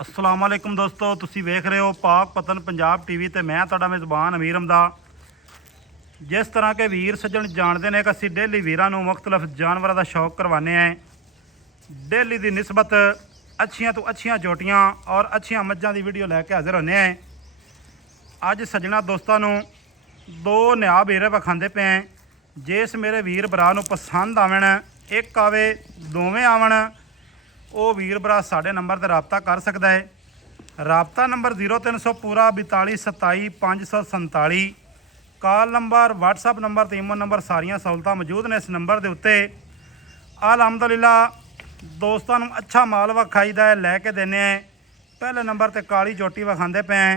अस्सलाम वालेकुम दोस्तों, तुसी वेख रहे हो पाक पतन पंजाब टीवी ते मैं तुहाडा मेज़बान अमीर अहमदा। जिस तरह के वीर सज्जन जानते हैं कि असीं डेली वीरां नूं मुख्तलिफ जानवरों का शौक करवाने हैं। डेली की निस्बत अच्छियां तो अच्छियां जोटियां और अच्छियां मज्जां की वीडियो लैके हाजिर होने हैं। अज सज्जना दोस्तों नूं दो न्या वीरे विखाते पे हैं। जिस मेरे वीर भरा नूं पसंद आवन, एक आवे दोवें आवन, वो वीर भरा साढ़े नंबर पर रबता कर सकता है। रबता नंबर 0300 पूरा 42 27 547, कॉल नंबर व्हाट्सअप नंबर ते ईमो नंबर सारिया सहूलतां मौजूद ने इस नंबर के उत्ते। अलहमदुलिल्ला दोस्तों नूं अच्छा माल विखाईदा है, लैके देने हैं। पहले नंबर ते काली जोटी विखाते पे हैं।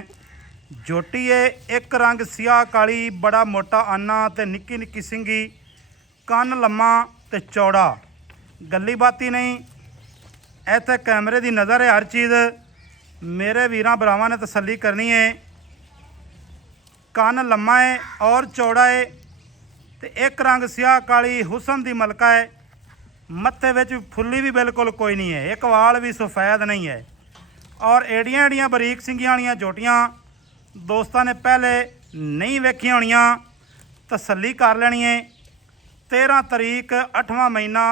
जोटी है एक रंग सियाह काली, बड़ा मोटा आना ते निक्की निक्की सिंगी, कन लम्मा ते चौड़ा, गली बाती नहीं, इत्थे कैमरे की नज़र है हर चीज़। मेरे वीरां भरावां ने तसल्ली करनी है। कन लम्मा है और चौड़ा है ते एक रंग सियाह काली, हुसन की मलका है। मत्थे विच फुल्ली भी बिल्कुल कोई नहीं है, एक वाल भी सफेद नहीं है। और एड़ियां एड़ियां बरीक सिंगियां वालियां जोटियां दोस्तों ने पहले नहीं वेखियां होनियां, तसल्ली कर लेनी है। 13 तारीख 8वां महीना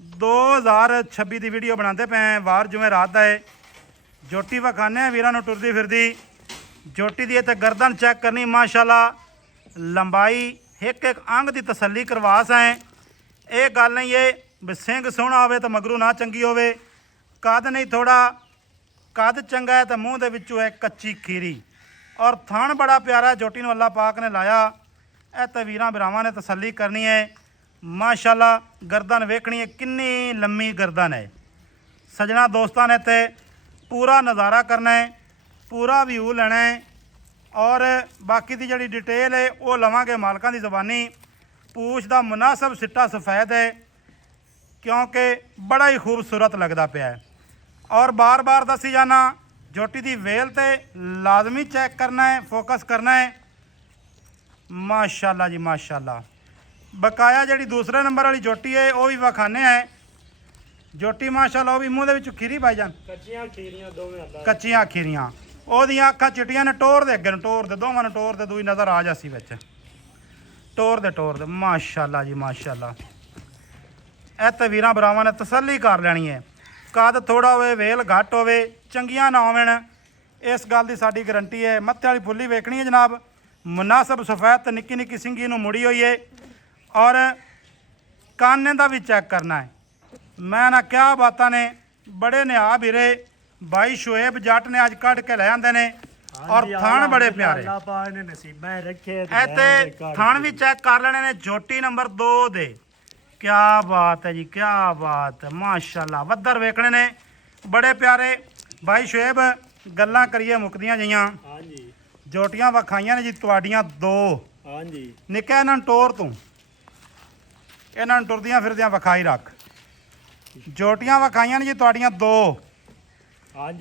2026 की वीडियो बनाते पे हैं। वार जुमे रात है। जोटी विखाने वीरां नूं टुरदी फिरदी। जोटी की इत्थे गर्दन चैक करनी, माशाल्लाह लंबाई एक एक अंग की तसल्ली करवा सैं। ये गल नहीं है भी सिंह सोहना होवे तो मगरू ना चंगी होवे, कद नहीं थोड़ा कद चंगा है तो मूँह दे विचों है कच्ची खीरी। और थण बड़ा प्यारा जोटी नूं अल्लाह पाक ने लाया। ए ते वीरां भरावां ने तसल्ली करनी है। माशाल्लाह गर्दन वेखनी है, किन्नी लम्मी गर्दन है। सजना दोस्तों ने ते पूरा नज़ारा करना है, पूरा व्यू लेना है। और बाकी की जी डिटेल है वो लवांगे मालकां की ज़बानी। पूछ का मुनासब सिट्टा सफ़ेद है, क्योंकि बड़ा ही खूबसूरत लगता पाया है। और बार बार दसी जाना, जोटी की वेल तो लाजमी चेक करना है, फोकस करना है। माशाल्लाह जी माशाल्लाह। बकाया जी दूसरे नंबर वाली जोटी है वह भी विखाने है। जोटी माशाल्लाह वो भी मूँह के खीरी पाई जान, कच्चियां खीरियां। ओदियां अखां चिट्टियां ने, टोर दे अगे टोर दे, दोवां नूं टोर दे, दूई नज़र आ जासी विच, टोर दे माशाल्लाह जी माशाल्लाह। ए ते वीरां भरावां ने तसल्ली कर लैनी है। कद थोड़ा होवे, वेल घट होवे, चंगियां ना होवन, इस गल की साडी गारंटी है। मत्थे वाली फुल्ली वेखनी है जनाब, मुनासब सफ़ेद ते निक्की निक्की सिंगी नूं मुड़ी हुई है। और काने का भी चेक करना है। मैं ना क्या बातां ने, बड़े न्या वीरे भाई शुएब जट ने अज कढ़ के लै आंदे ने। और थान बड़े प्यारे, इत्ते थान भी चेक कर लेने ने। जोटी नंबर 2 दे, क्या बात है जी, क्या बात है माशाल्लाह। वद्दर वेखने ने बड़े प्यारे। भाई शुएब गल्लां करिए मुकदियां जियां। जोटियां विखाइयां ने जी तुहाडियां 2। निक्का इन्हां नूं टोर तूं, इन्हां नूं टुरदियां फिरदियां विखाई रख। जोटियां विखाइयां ने जी तुहाडियां 2।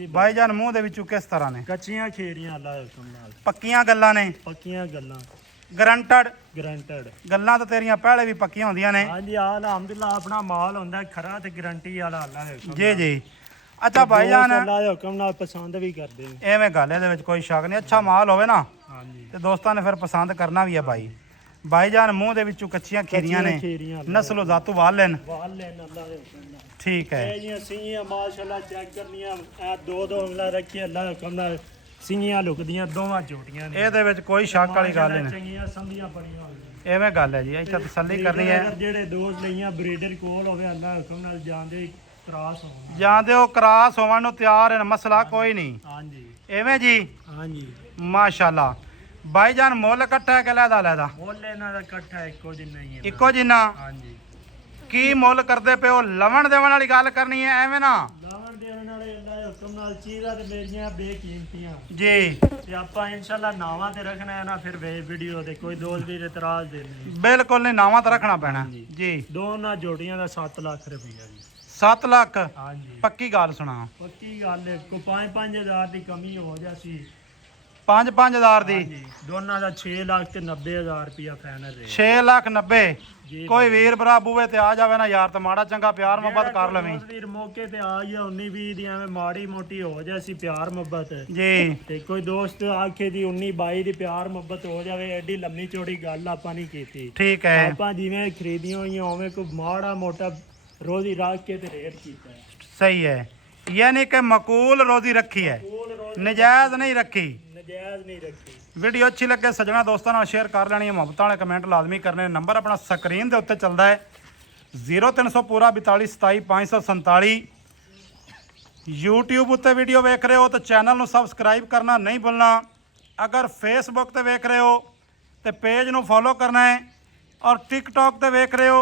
भाईजान मूँह दे विचों किस तरह ने, कच्चियां खीरियां अल्लाह दे हुक्म नाल, पक्कियां गल्लां ने, पक्कियां गल्लां, गरंटड गल्लां तो तेरियां पहले भी पक्कियां होंदियां ने। हाँ जी अलहमदुलिल्लाह अपना माल होंदा खरा ते गारंटी वाला अल्लाह दे हुक्म जी जी। अच्छा भाईजान अल्लाह दे हुक्म नाल पसंद भी करदे ने, एवें गल इहदे विच कोई शक नहीं। अच्छा माल होवे ना हाँ जी ते दोस्तां ने फिर पसंद करना भी है। भाईजान मूँह दे विचों कच्चियां खीरियां ने, नस्लो जातू वाल लेन, वाल लेन अल्लाह दे हुक्म नाल। ठीक है। ए जी सिंगियां माशाल्लाह चेक करनियां, ए दो उंगलां रखी अल्लाह दे हुक्म नाल सिंगियां लुकदियां दोवां जोटियां ने। ਇਹਦੇ ਵਿੱਚ ਕੋਈ ਸ਼ੱਕ ਵਾਲੀ ਗੱਲ ਨਹੀਂ। चंगियां संधियां बड़ियां होंदियां, एवें गल है जी, इत्थे तसल्ली करनी है। ਜਿਹੜੇ ਦੋਸਤ ਲਈਆਂ ਬਰੀਡਰ ਕੋਲ ਹੋਵੇ ਅੱਲਾਹ ਦੇ ਹੁਕਮ ਨਾਲ ਜਾਂਦੇ ਕਰਾਸ ਹੋਣ। ਜਾਂਦੇ ਹੋ ਕਰਾਸ ਹੋਵਣ ਨੂੰ ਤਿਆਰ ਹੈ, ਮਸਲਾ ਕੋਈ ਨਹੀਂ। ਹਾਂਜੀ एवें जी ਹਾਂਜੀ माशाल्लाह। भाईजान मुੱਲ इकट्ठा है कि लैदा लैदा? ਮੁੱਲ ਇਹਨਾਂ ਦਾ ਇਕੱਠਾ ਇੱਕੋ ਜਿੰਨਾ ਹੀ ਹੈ। ਇੱਕੋ ਜਿੰਨਾ? ਹਾਂਜੀ की ਮੁੱਲ करते पे हो? लवण देवन वाली गल करनी है, एवें ना ਲਾਵਣ ਦੇਣ ਵਾਲੇ ਅੱਲਾਹ ਦੇ ਹੁਕਮ ਨਾਲ ਚੀਜ਼ਾਂ ਤੇ ਮੇਰੀਆਂ ਬੇਕੀਮਤੀਆਂ जी। ਤੇ ਆਪਾਂ ਇਨਸ਼ਾਅੱਲਾ ਨਾਵਾਂ ਤੇ ਰੱਖਣਾ ਹੈ ਨਾ, ਫਿਰ ਵੀਡੀਓ ਦੇ ਕੋਈ ਦੋਸਤ ਵੀ ਇਤਰਾਜ਼ ਦੇ ਨਹੀਂ। बिल्कुल नहीं, नावां तो रखना पैना जी। ਦੋਨਾਂ ਜੋੜੀਆਂ ਦਾ 7 ਲੱਖ ਰੁਪਈਆ ਜੀ। 7 ਲੱਖ? ਹਾਂਜੀ पक्की गल सुना, ਪੱਕੀ ਗੱਲ ਹੈ, ਕੋਈ 5-5 ਹਜ਼ਾਰ ਦੀ ਕਮੀ ਹੋ ਜਾਸੀ। 5-5000 ਦੀ ਹਾਂਜੀ ਦੋਨਾਂ ਦਾ 6,90,000 ਰੁਪਇਆ ਫਾਈਨਲ ਰੇਟ 6,90,000 ਜੀ ਕੋਈ ਵੀਰ ਭਰਾ ਬੂਵੇ ਤੇ ਆ ਜਾਵੇ ਨਾ ਯਾਰ ਤੇ ਮਾੜਾ ਚੰਗਾ ਪਿਆਰ ਮੁਹੱਬਤ ਕਰ ਲਵੀਂ ਉਸ ਵੀਰ ਮੌਕੇ ਤੇ ਆ ਗਿਆ 19-20 ਦੀ ਐਵੇਂ ਮਾੜੀ ਮੋਟੀ ਹੋ ਜਾਏ ਸੀ ਪਿਆਰ ਮੁਹੱਬਤ ਜੀ ਤੇ ਕੋਈ ਦੋਸਤ ਆਖੇ ਦੀ 19-22 ਦੀ ਪਿਆਰ ਮੁਹੱਬਤ ਹੋ ਜਾਵੇ ਐਡੀ ਲੰਮੀ ਚੌੜੀ ਗੱਲ ਆਪਾਂ ਨਹੀਂ ਕੀਤੀ ਠੀਕ ਹੈ ਆਪਾਂ ਜਿਵੇਂ ਖਰੀਦੀਆਂ ਹੋਈਆਂ ਉਵੇਂ ਕੋਈ ਮਾੜਾ ਮੋਟਾ ਰੋਜ਼ੀ ਰੱਖ ਕੇ ਤੇ ਰੇਟ ਕੀਤਾ ਹੈ। ਸਹੀ ਹੈ ਯਾਨੀ ਕਿ ਮਕੂਲ ਰੋਜ਼ੀ ਰੱਖੀ ਹੈ ਕੋਲ ਰੋਜ਼ੀ ਨਜਾਇਜ਼ ਨਹੀਂ ਰੱਖੀ ਨਜਾਇਜ਼ ਨਹੀਂ ਰੱਖੀ। ਵੀਡੀਓ ਅੱਛੀ ਲੱਗੇ ਸੱਜਣਾ ਦੋਸਤਾਂ ਨਾਲ ਸ਼ੇਅਰ ਕਰ ਲੈਣੀ ਹੈ ਮੁਹੱਬਤਾਂ ਵਾਲੇ ਕਮੈਂਟ ਲਾਜ਼ਮੀ ਕਰਨੇ ਨੰਬਰ ਆਪਣਾ ਸਕਰੀਨ ਦੇ ਉੱਤੇ ਚੱਲਦਾ ਹੈ 0300 ਪੂਰਾ 42 27 547 YouTube ਉੱਤੇ ਵੀਡੀਓ ਵੇਖ ਰਹੇ ਹੋ ਤਾਂ ਚੈਨਲ ਨੂੰ ਸਬਸਕ੍ਰਾਈਬ ਕਰਨਾ ਨਹੀਂ ਭੁੱਲਣਾ ਅਗਰ ਫੇਸਬੁੱਕ ਤੇ ਵੇਖ ਰਹੇ ਹੋ ਤੇ ਪੇਜ ਨੂੰ ਫੋਲੋ ਕਰਨਾ ਹੈ ਔਰ ਟਿਕਟੌਕ ਤੇ ਵੇਖ ਰਹੇ ਹੋ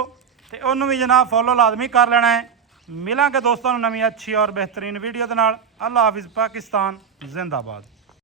ਤੇ ਉਹਨੂੰ ਵੀ ਜਨਾਬ ਫੋਲੋ ਲਾਜ਼ਮੀ ਕਰ ਲੈਣਾ ਹੈ ਮਿਲਾਂਗੇ ਦੋਸਤਾਂ ਨੂੰ ਨਵੀਂ ਅੱਛੀ ਔਰ ਬਿਹਤਰੀਨ ਵੀਡੀਓ ਦੇ ਨਾਲ ਅੱਲਾ ਹਾਫਿਜ਼ ਪਾਕਿਸਤਾਨ ਜ਼ਿੰਦਾਬਾਦ।